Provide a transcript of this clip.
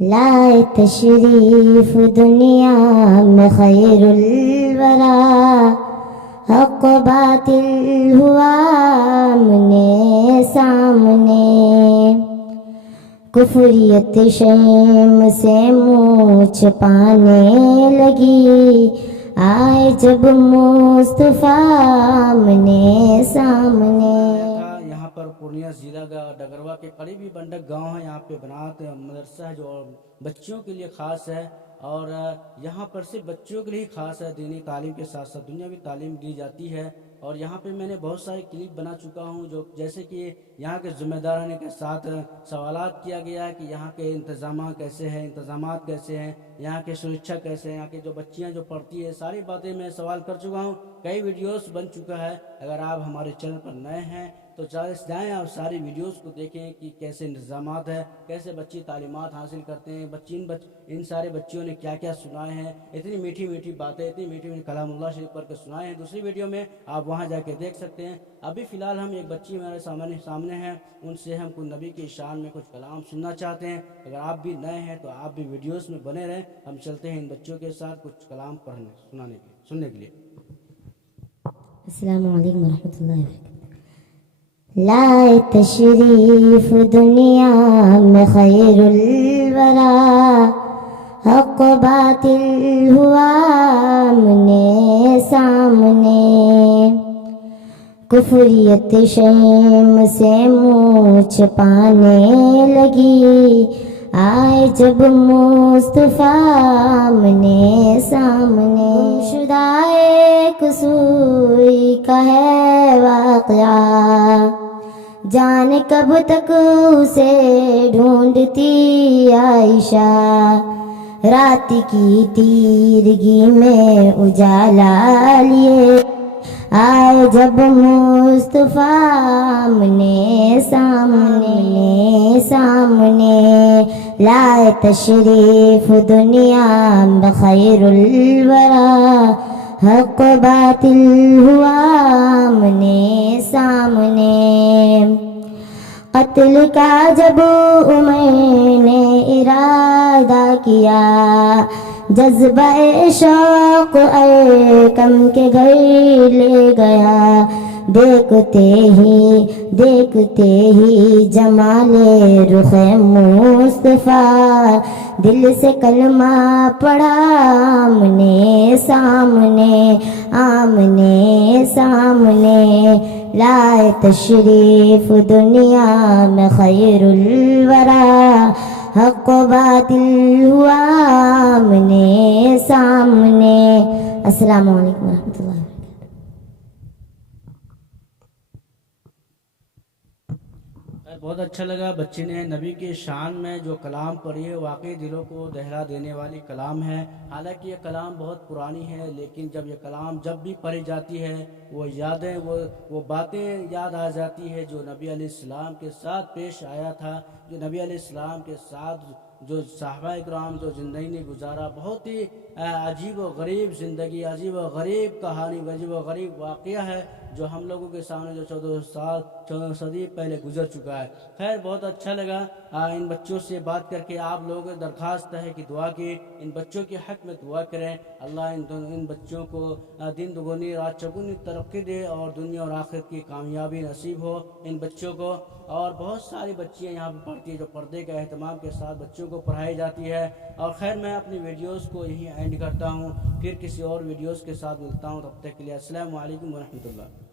لائے تشریف دنیا میں خیر الورا، حق و باطل ہوا آمنے سامنے، کفریت شیم سے منہ چھپانے لگی، آئے جب مصطفیٰ آمنے سامنے۔ یہاں پر پورنیہ ضلع کا ڈگروا کے قریبی بنڈک گاؤں ہے، یہاں پہ بنات مدرسہ ہے جو بچیوں کے لیے خاص ہے، اور یہاں پر صرف بچوں کے لیے خاص ہے، دینی تعلیم کے ساتھ ساتھ دنیاوی تعلیم دی جاتی ہے۔ اور یہاں پہ میں نے بہت ساری کلپ بنا چکا ہوں، جو جیسے کہ یہاں کے ذمہ داران کے ساتھ سوالات کیا گیا ہے کہ یہاں کے انتظامات کیسے ہیں، انتظامات کیسے ہیں، یہاں کے سرکشا کیسے ہیں، یہاں کے جو بچیاں جو پڑھتی ہے، ساری باتیں میں سوال کر چکا ہوں، کئی ویڈیوز بن چکا ہے۔ اگر آپ ہمارے چینل پر نئے ہیں تو جائیں اور ساری ویڈیوز کو دیکھیں کہ کیسے انتظامات ہے، کیسے بچی تعلیمات حاصل کرتے ہیں، ان سارے بچیوں نے کیا کیا سنائے ہیں، اتنی میٹھی میٹھی باتیں، اتنی میٹھی میٹھی کلام اللہ شریف پڑھ کے سنائے ہیں۔ دوسری ویڈیو میں آپ وہاں جا کے دیکھ سکتے ہیں۔ ابھی فی الحال ہم ایک بچی میرے سامنے ہیں، ان سے ہم کچھ نبی کی شان میں کچھ کلام سننا چاہتے ہیں۔ اگر آپ بھی نئے ہیں تو آپ بھی ویڈیوز میں بنے رہیں، ہم چلتے ہیں ان بچوں کے ساتھ کچھ کلام سننے کے لیے۔ السلام علیکم ورحمۃ اللہ وبرکاتہ۔ لائے تشریف دنیا میں خیر الورا، حق و باطل ہوا آمنے سامنے، کفریت شیم سے منہ چھپانے لگی، آئے جب مصطفیٰ آمنے سامنے۔ گمشدہ ایک سوئی کا ہے واقعہ، جانے کب تک اسے ڈھونڈتی عائشہ، رات کی تیرگی میں اجالا لیے، آئے جب مصطفیٰ آمنے سامنے، لائے تشریف دنیا میں خیر الورا، حق و باطل ہوا آمنے سامنے۔ قتل کا جب عمر نے ارادہ کیا، جذبہ شوق ارقم کے گھر لے گیا، دیکھتے ہی جمال رخ مصطفیٰ، دل سے کلمہ پڑھا آمنے سامنے، لائے تشریف دنیا میں خیر الورا، حق و باطل ہوا آمنے سامنے۔ السلام علیکم ورحمۃ اللہ۔ بہت اچھا لگا، بچے نے نبی کے شان میں جو کلام پڑھی ہے واقعی دلوں کو دہلا دینے والی کلام ہے۔ حالانکہ یہ کلام بہت پرانی ہے، لیکن جب یہ کلام جب بھی پڑھی جاتی ہے وہ یادیں وہ باتیں یاد آ جاتی ہے جو نبی علیہ السلام کے ساتھ پیش آیا تھا، جو نبی علیہ السلام کے ساتھ جو صحابہ اکرام جو زندگی نے گزارا، بہت ہی عجیب و غریب زندگی، عجیب و غریب کہانی، عجیب و غریب واقعہ ہے جو ہم لوگوں کے سامنے جو 14 صدی پہلے گزر چکا ہے۔ خیر بہت اچھا لگا ان بچوں سے بات کر کے۔ آپ لوگوں کو درخواست ہے کہ دعا کی، ان بچوں کے حق میں دعا کریں، اللہ ان بچوں کو دن دگنی رات چگنی ترقی دے اور دنیا اور آخرت کی کامیابی نصیب ہو ان بچوں کو۔ اور بہت ساری بچیاں یہاں پہ پڑھتی ہیں جو پردے کا اہتمام کے ساتھ بچوں کو پڑھائی جاتی ہے۔ اور خیر میں اپنی ویڈیوز کو یہیں اینڈ کرتا ہوں، پھر کسی اور ویڈیوز کے ساتھ ملتا ہوں، تب تک کے لیے السلام علیکم ورحمۃ اللہ۔